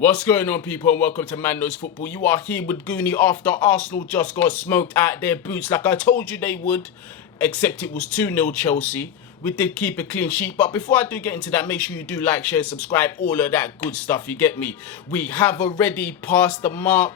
What's going on, people, and welcome to Man Knows Football. You are here with Guni after Arsenal just got smoked out their boots like I told you they would, except it was 2-0 Chelsea. We did keep a clean sheet, but before I do get into that, make sure you do like, share, subscribe, all of that good stuff, you get me? We have already passed the mark.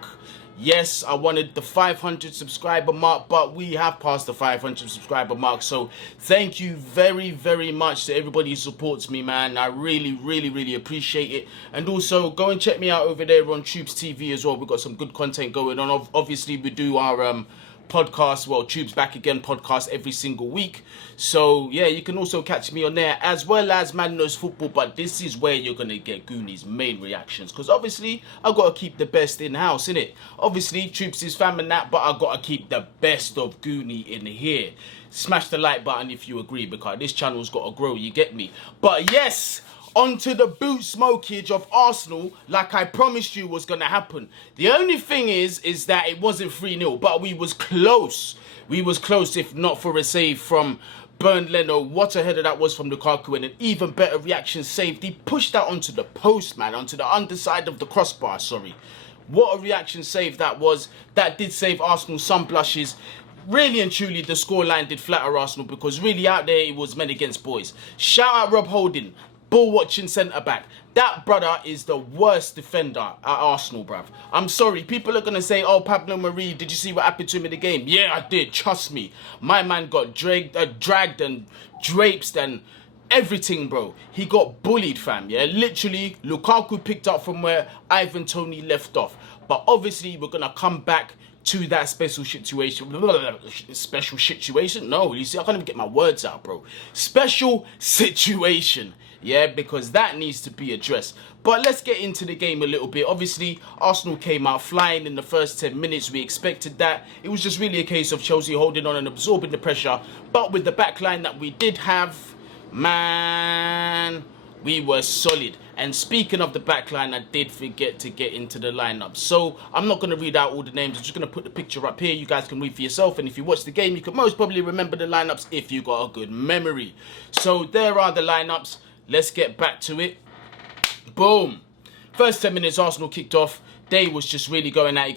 Yes, I wanted the 500 subscriber mark, but we have passed the 500 subscriber mark. So thank you very, very much to everybody who supports me, man. I really appreciate it. And also, go and check me out over there on Tubes TV as well. We've got some good content going on. Obviously, we do our podcast, well, Tubes Back Again podcast every single week. So yeah, you can also catch me on there as well as Man Knows Football, but this is where you're gonna get Gooni's main reactions, because obviously I've got to keep the best in-house, innit? Obviously Tubes is fam and that, but I've got to keep the best of Goonie in here. Smash the like button if you agree, because this channel's got to grow, you get me? But yes, onto the boot smokage of Arsenal, like I promised you was going to happen. The only thing is that it wasn't 3-0, but we was close. We was close, if not for a save from Leno. What a header that was from Lukaku, and an even better reaction save. He pushed that onto the post, man, onto the underside of the crossbar, sorry. What a reaction save that was. That did save Arsenal some blushes. Really and truly, the scoreline did flatter Arsenal, because really out there it was men against boys. Shout out Rob Holding, ball-watching centre-back. That brother is the worst defender at Arsenal, bruv. I'm sorry. People are going to say, oh, Pablo Marie, did you see what happened to him in the game? Yeah, I did. Trust me. My man got dragged and draped and everything, bro. He got bullied, fam. Yeah, literally, Lukaku picked up from where Ivan Toney left off. But obviously, we're going to come back to that special situation. Special situation? No, you see, I can't even get my words out, bro. Special situation. Yeah, because that needs to be addressed. But let's get into the game a little bit. Obviously, Arsenal came out flying in the first 10 minutes. We expected that. It was just really a case of Chelsea holding on and absorbing the pressure. But with the backline that we did have, man, we were solid. And speaking of the backline, I did forget to get into the lineup. So I'm not going to read out all the names. I'm just going to put the picture up here. You guys can read for yourself. And if you watch the game, you can most probably remember the lineups if you got a good memory. So there are the lineups. Let's get back to it. Boom. First 10 minutes, Arsenal kicked off. They was just really going at it.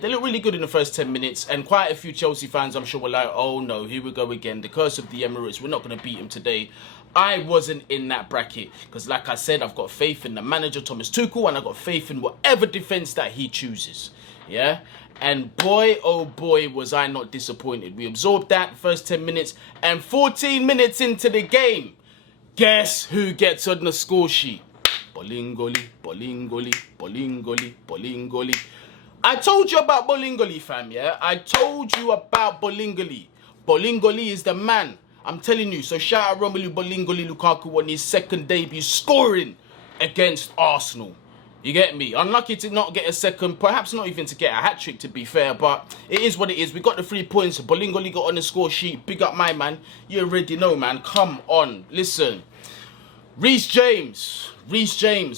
They looked really good in the first 10 minutes. And quite a few Chelsea fans, I'm sure, were like, oh no, here we go again. The curse of the Emirates. We're not going to beat him today. I wasn't in that bracket. Because like I said, I've got faith in the manager, Thomas Tuchel. And I've got faith in whatever defence that he chooses. Yeah? And boy, oh boy, was I not disappointed. We absorbed that first 10 minutes. And 14 minutes into the game, guess who gets on the score sheet? Bolingoli. I told you about Bolingoli, fam, yeah? I told you about Bolingoli. Bolingoli is the man. I'm telling you. So shout out Romelu Bolingoli Lukaku on his second debut scoring against Arsenal. You get me? Unlucky to not get a second, perhaps not even to get a hat-trick, to be fair, but it is what it is. We got the 3 points. Bolingoli got on the score sheet. Big up my man. You already know, man. Come on. Listen. Reece James,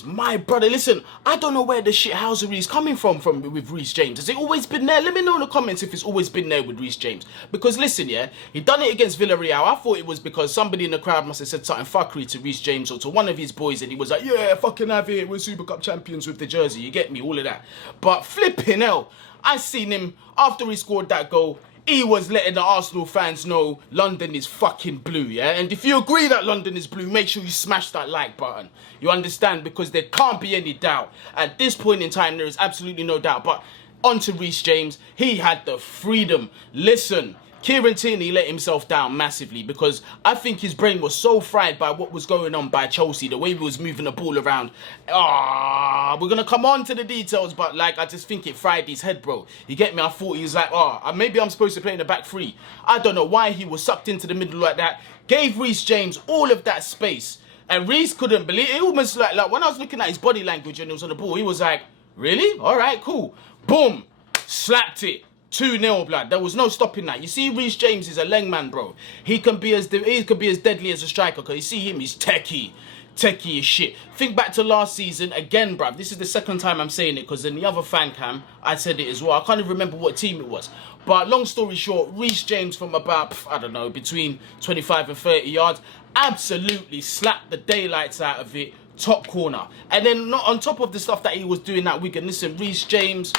my brother. Listen, I don't know where the shithousery is coming from with Reece James. Has it always been there? Let me know in the comments if it's always been there with Reece James. Because listen, yeah, he done it against Villarreal. I thought it was because somebody in the crowd must have said something fuckery to Reece James or to one of his boys, and he was like, yeah, fucking have it. We're Super Cup champions with the jersey. You get me? All of that. But flipping hell, I seen him after he scored that goal. He was letting the Arsenal fans know London is fucking blue, yeah? And if you agree that London is blue, make sure you smash that like button. You understand? Because there can't be any doubt. At this point in time, there is absolutely no doubt. But on to Reece James. He had the freedom. Listen, Kieran Tierney let himself down massively, because I think his brain was so fried by what was going on by Chelsea, the way we was moving the ball around. We're going to come on to the details, but like, I just think it fried his head, bro. You get me? I thought he was like, maybe I'm supposed to play in the back three. I don't know why he was sucked into the middle like that. Gave Reece James all of that space. And Reece couldn't believe it. Almost like when I was looking at his body language and he was on the ball, he was like, really? All right, cool. Boom. Slapped it. 2-0, blood. There was no stopping that. You see, Reece James is a leg man, bro. He can be as deadly as a striker, because you see him, he's techie as shit. Think back to last season, again, bruv. This is the second time I'm saying it, because in the other fan cam, I said it as well. I can't even remember what team it was. But long story short, Reece James from about, I don't know, between 25 and 30 yards, absolutely slapped the daylights out of it. top corner. And then not on top of the stuff that he was doing at Wigan, listen, Reece James,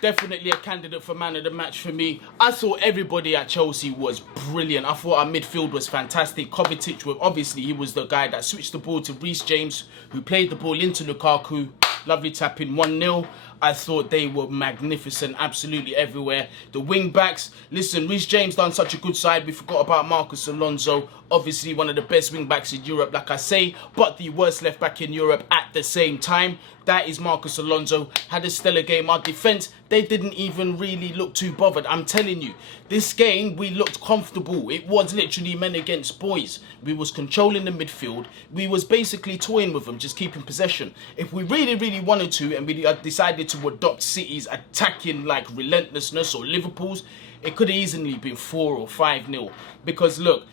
definitely a candidate for man of the match for me. I thought everybody at Chelsea was brilliant. I thought our midfield was fantastic. Kovacic, obviously, he was the guy that switched the ball to Reece James, who played the ball into Lukaku. Lovely tapping, 1-0. I thought they were magnificent, absolutely everywhere. The wing backs, listen, Reece James done such a good side. We forgot about Marcus Alonso, obviously one of the best wing backs in Europe, like I say, but the worst left back in Europe at the same time. That is Marcus Alonso. Had a stellar game. Our defence, they didn't even really look too bothered. I'm telling you, this game, we looked comfortable. It was literally men against boys. We was controlling the midfield. We was basically toying with them, just keeping possession. If we really, really wanted to, and we decided to adopt City's attacking like relentlessness or Liverpool's, it could have easily been 4 or 5-0. Because look,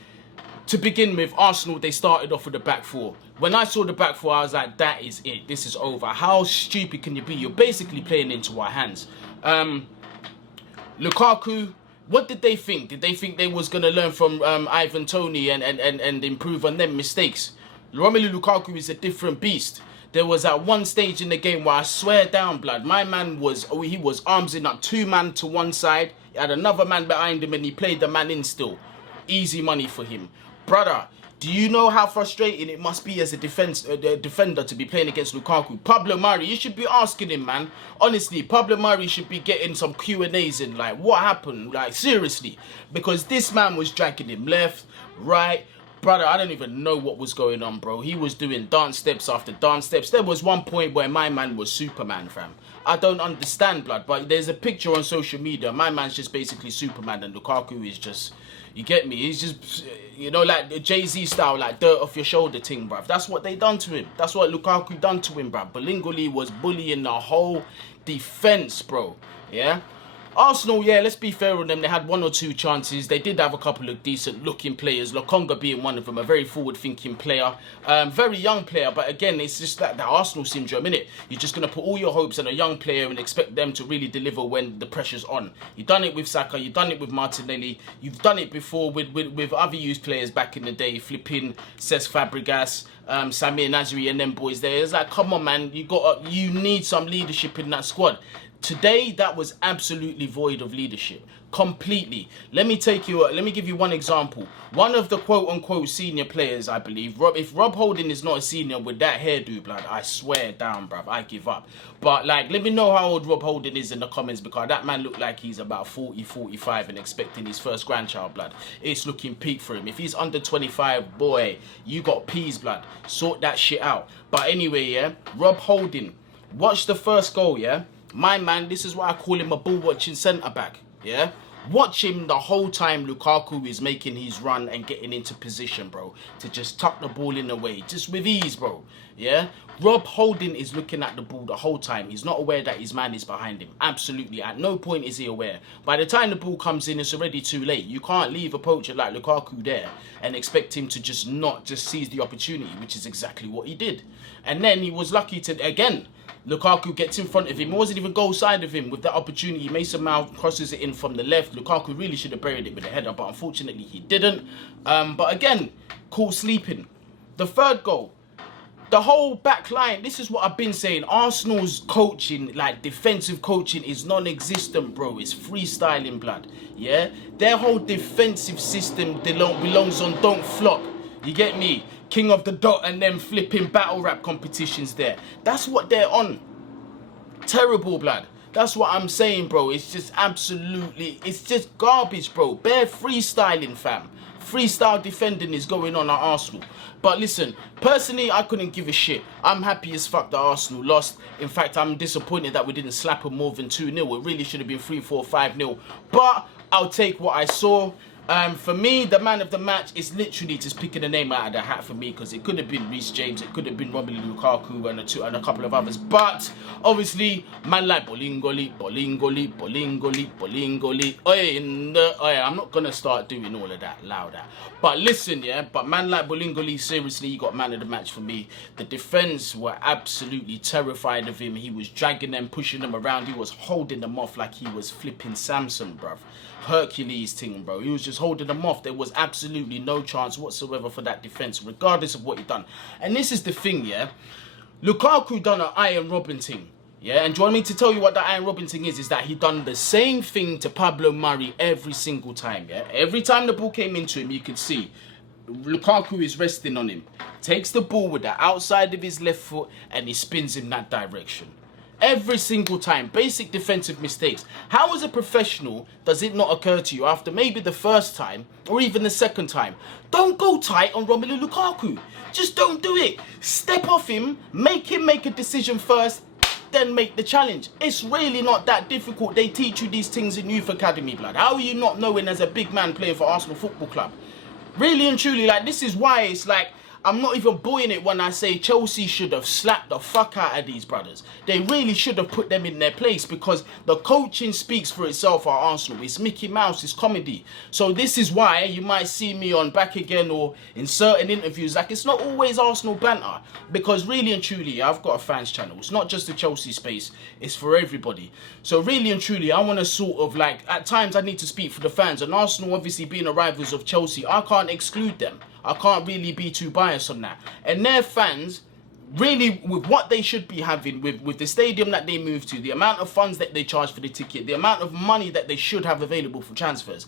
to begin with, Arsenal, they started off with the back four. When I saw the back four, I was like, that is it. This is over. How stupid can you be? You're basically playing into our hands. Lukaku, what did they think? Did they think they was going to learn from Ivan Toney and improve on them mistakes? Romelu Lukaku is a different beast. There was at one stage in the game where I swear down, blood, my man was, he was arms in up, 2 man to one side. He had another man behind him and he played the man in still. Easy money for him. Brother, do you know how frustrating it must be as a defender to be playing against Lukaku? Pablo Mari, you should be asking him, man. Honestly, Pablo Mari should be getting some Q&As in, like, what happened? Like, seriously. Because this man was dragging him left, right. Brother, I don't even know what was going on, bro. He was doing dance steps after dance steps. There was one point where my man was Superman, fam. I don't understand, blood, but there's a picture on social media. My man's just basically Superman and Lukaku is just... You get me? He's just, you know, like the Jay-Z style, like dirt off your shoulder thing, bruv. That's what they done to him. That's what Lukaku done to him, bruv. Bolingoli was bullying the whole defense, bro. Yeah? Arsenal, yeah, let's be fair on them. They had 1 or 2 chances. They did have a couple of decent-looking players. Lokonga being one of them, a very forward-thinking player. Very young player, but again, it's just that Arsenal syndrome, innit? You're just going to put all your hopes on a young player and expect them to really deliver when the pressure's on. You've done it with Saka. You've done it with Martinelli. You've done it before with other youth players back in the day, flipping Cesc Fabregas, Samir Nasri and them boys there. It's like, come on, man. You need some leadership in that squad. Today, that was absolutely void of leadership. Completely. Let me give you one example. One of the quote-unquote senior players, I believe, if Rob Holding is not a senior with that hairdo, blood, I swear down, bruv, I give up. But, like, let me know how old Rob Holding is in the comments, because that man looked like he's about 40, 45 and expecting his first grandchild, blood. It's looking peak for him. If he's under 25, boy, you got peas, blood. Sort that shit out. But anyway, yeah, Rob Holding, watch the first goal, yeah? My man, this is why I call him a ball-watching centre-back, yeah? Watch him the whole time Lukaku is making his run and getting into position, bro. To just tuck the ball in the way, just with ease, bro, yeah? Rob Holding is looking at the ball the whole time. He's not aware that his man is behind him. Absolutely. At no point is he aware. By the time the ball comes in, it's already too late. You can't leave a poacher like Lukaku there and expect him to just seize the opportunity, which is exactly what he did. And then he was lucky to, again, Lukaku gets in front of him. It wasn't even goal side of him with that opportunity. Mason Mount crosses it in from the left. Lukaku really should have buried it with a header, but unfortunately he didn't. But again, caught sleeping. The third goal. The whole back line, this is what I've been saying. Arsenal's coaching, like defensive coaching, is non-existent, bro. It's freestyling, blood. Yeah? Their whole defensive system belongs on Don't Flop. You get me? King of the Dot and them flipping battle rap competitions there. That's what they're on. Terrible, blood. That's what I'm saying, bro. It's just absolutely, it's just garbage, bro. Bare freestyling, fam. Freestyle defending is going on at Arsenal. But listen, personally, I couldn't give a shit. I'm happy as fuck that Arsenal lost. In fact, I'm disappointed that we didn't slap them more than 2-0. It really should have been 3-4, 5-0. But I'll take what I saw. For me, the man of the match is literally just picking a name out of the hat for me, because it could have been Reece James, it could have been Romelu Lukaku and a couple of others. But obviously, man like Bolingoli. I'm not gonna start doing all of that louder. But listen, yeah. But man like Bolingoli, seriously, he got man of the match for me. The defense were absolutely terrified of him. He was dragging them, pushing them around. He was holding them off like he was flipping Samson, bruv. Hercules thing, bro. He was just holding them off. There was absolutely no chance whatsoever for that defence, regardless of what he done. And this is the thing, yeah. Lukaku done an Iron Robin thing. Yeah, and do you want me to tell you what the Iron Robin thing is? Is that he done the same thing to Pablo Mari every single time, yeah? Every time the ball came into him, you could see Lukaku is resting on him. Takes the ball with the outside of his left foot and he spins in that direction. Every single time. Basic defensive mistakes. How as a professional does it not occur to you after maybe the first time or even the second time? Don't go tight on Romelu Lukaku. Just don't do it. Step off him, make him make a decision first, then make the challenge. It's really not that difficult. They teach you these things in youth academy, blood. How are you not knowing as a big man playing for Arsenal Football Club? Really and truly, like, this is why it's like, I'm not even buoying it when I say Chelsea should have slapped the fuck out of these brothers. They really should have put them in their place because the coaching speaks for itself at Arsenal. It's Mickey Mouse, it's comedy. So this is why you might see me on Back Again or in certain interviews. Like, it's not always Arsenal banter because really and truly, I've got a fans channel. It's not just the Chelsea space, it's for everybody. So really and truly, I want to sort of like, at times I need to speak for the fans. And Arsenal obviously being the rivals of Chelsea, I can't exclude them. I can't really be too biased on that. And their fans, really, with what they should be having, with the stadium that they moved to, the amount of funds that they charge for the ticket, the amount of money that they should have available for transfers,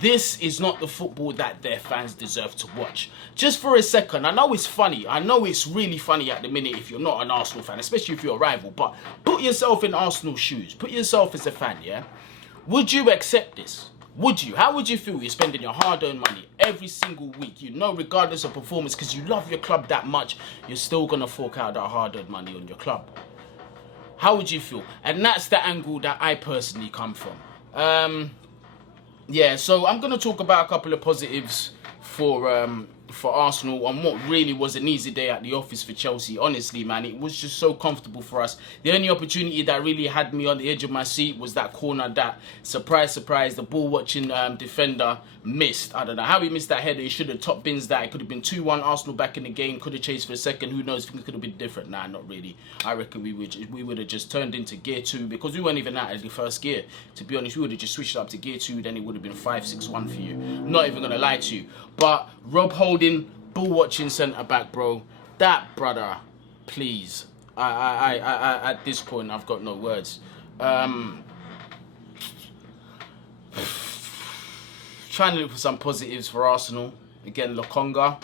this is not the football that their fans deserve to watch. Just for a second, I know it's funny. I know it's really funny at the minute if you're not an Arsenal fan, especially if you're a rival. But put yourself in Arsenal's shoes. Put yourself as a fan, yeah? Would you accept this? Would you? How would you feel? You're spending your hard-earned money every single week. You know, regardless of performance, because you love your club that much, you're still going to fork out that hard-earned money on your club. How would you feel? And that's the angle that I personally come from. Yeah, so I'm going to talk about a couple of positives for Arsenal on what really was an easy day at the office for Chelsea. Honestly, man, it was just so comfortable for us. The only opportunity that really had me on the edge of my seat was that corner that, surprise, surprise, the ball-watching defender missed. I don't know how he missed that header. He should have top bins that. It could have been 2-1 Arsenal back in the game. Could have chased for a second. Who knows? Things could have been different. Nah, not really. I reckon we would have just turned into gear 2 because we weren't even out of the first gear. To be honest, we would have just switched up to gear 2. Then it would have been 5-6-1 for you. Not even going to lie to you. But Rob Holding, ball watching centre back, bro. That brother, please. I at this point I've got no words. Trying to look for some positives for Arsenal. Again, Lokonga.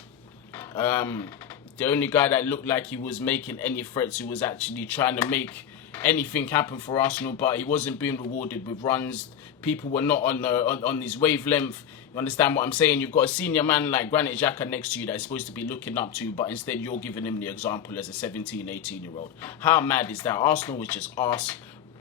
The only guy that looked like he was making any threats, who was actually trying to make anything happen for Arsenal, but he wasn't being rewarded with runs. People were not on his wavelength. You understand what I'm saying? You've got a senior man like Granit Xhaka next to you that is supposed to be looking up to, but instead you're giving him the example as a 17, 18-year-old. How mad is that? Arsenal was just arse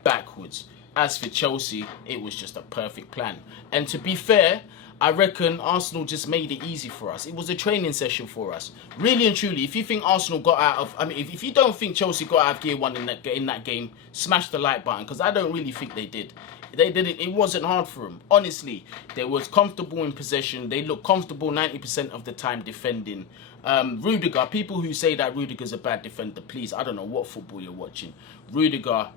backwards. As for Chelsea, it was just a perfect plan. And to be fair, I reckon Arsenal just made it easy for us. It was a training session for us. Really and truly, if you think Arsenal got out of... I mean, if you don't think Chelsea got out of gear 1 in that game, smash the like button, because I don't really think they did. They did it. It wasn't hard for them. Honestly, they was comfortable in possession. They looked comfortable 90% of the time defending. Rudiger, people who say that Rudiger's a bad defender, please, I don't know what football you're watching. Rudiger's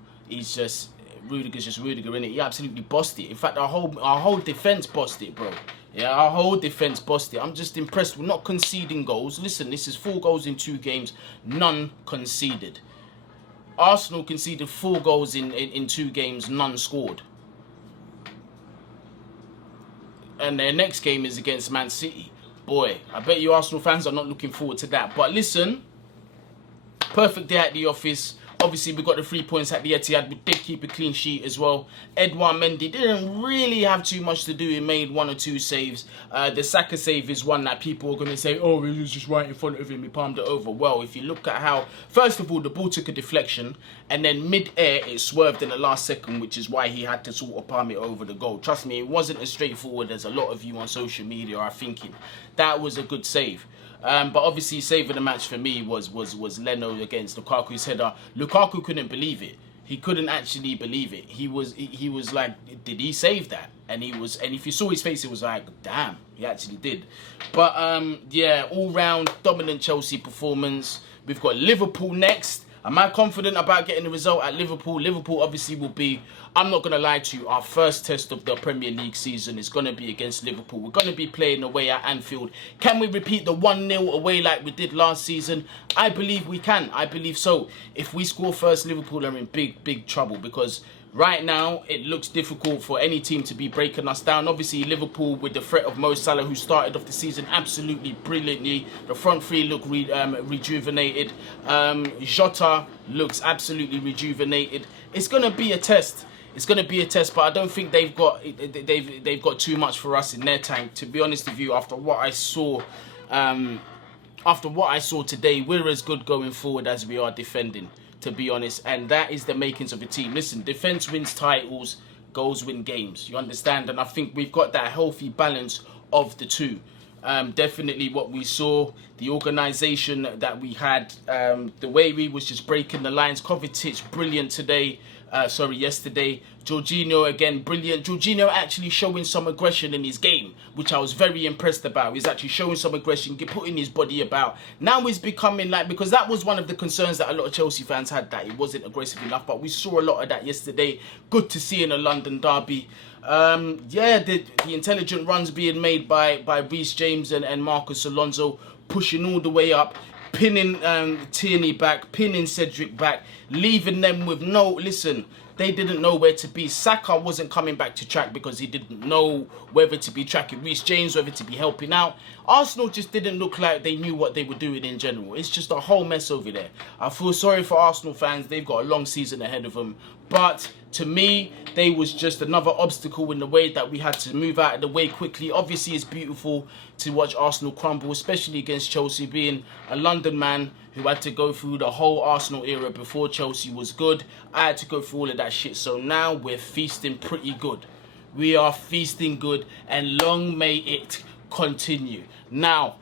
just Rudiger, innit? He absolutely bossed it. In fact, our whole defence bossed it, bro. Yeah, our whole defence bossed it. I'm just impressed with not conceding goals. Listen, this is 4 goals in 2 games, none conceded. Arsenal conceded 4 goals in 2 games, none scored. And their next game is against Man City. Boy, I bet you Arsenal fans are not looking forward to that. But listen, perfect day at the office. Obviously, we got the 3 points at the Etihad. We did keep a clean sheet as well. Edouard Mendy didn't really have too much to do. He made 1 or 2 saves. The Saka save is one that people are going to say, oh, he was just right in front of him. He palmed it over. Well, if you look at how... First of all, the ball took a deflection. And then mid-air, it swerved in the last second, which is why he had to sort of palm it over the goal. Trust me, it wasn't as straightforward as a lot of you on social media are thinking. That was a good save. But obviously, save of the match for me was Leno against Lukaku's header. Lukaku couldn't believe it. He couldn't actually believe it. He was like, did he save that? And if you saw his face, it was like, damn, he actually did. But yeah, all round dominant Chelsea performance. We've got Liverpool next. Am I confident about getting the result at Liverpool? Liverpool obviously will be, I'm not going to lie to you, our first test of the Premier League season is going to be against Liverpool. We're going to be playing away at Anfield. Can we repeat the 1-0 away like we did last season? I believe we can. I believe so. If we score first, Liverpool are in big trouble, because right now, it looks difficult for any team to be breaking us down. Obviously, Liverpool with the threat of Mo Salah, who started off the season absolutely brilliantly. The front three look rejuvenated. Jota looks absolutely rejuvenated. It's going to be a test. It's going to be a test, but I don't think they've got too much for us in their tank. To be honest with you, after what I saw today, we're as good going forward as we are defending, to be honest, and that is the makings of a team. Listen, defense wins titles, goals win games. You understand? And I think we've got that healthy balance of the two. Definitely what we saw, the organisation that we had, the way we was just breaking the lines. Kovacic, brilliant today. Yesterday. Jorginho, again, brilliant. Jorginho actually showing some aggression in his game, which I was very impressed about. He's actually showing some aggression, putting his body about. Now he's becoming like, because that was one of the concerns that a lot of Chelsea fans had, that he wasn't aggressive enough, but we saw a lot of that yesterday. Good to see in a London derby. The intelligent runs being made by Reece James and Marcus Alonso, pushing all the way up, pinning Tierney back, pinning Cedric back, leaving them with no, listen, they didn't know where to be. Saka wasn't coming back to track because he didn't know whether to be tracking Reece James, whether to be helping out. Arsenal just didn't look like they knew what they were doing in general. It's just a whole mess over there. I feel sorry for Arsenal fans. They've got a long season ahead of them. But to me, they was just another obstacle in the way that we had to move out of the way quickly. Obviously, it's beautiful to watch Arsenal crumble, especially against Chelsea, being a London man who had to go through the whole Arsenal era before Chelsea was good. I had to go through all of that shit. So now we're feasting pretty good. We are feasting good, and long may it continue. Now,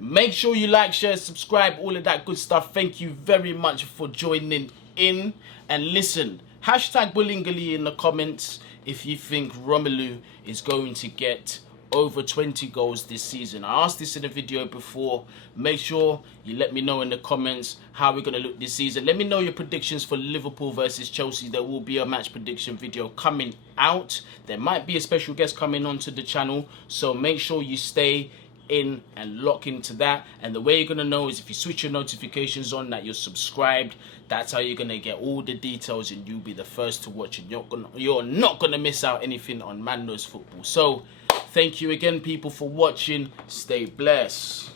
make sure you like, share, subscribe, all of that good stuff. Thank you very much for joining in. And listen, hashtag Bolingoli in the comments if you think Romelu is going to get over 20 goals this season. I asked this in a video before. Make sure you let me know in the comments how we're going to look this season. Let me know your predictions for Liverpool versus Chelsea. There will be a match prediction video coming out. There might be a special guest coming onto the channel, so make sure you stay in and lock into that. And the way you're going to know is if you switch your notifications on, that you're subscribed. That's how you're going to get all the details, and you'll be the first to watch it. You're not going to miss out anything on Man Knows Football. So thank you again, people, for watching. Stay blessed.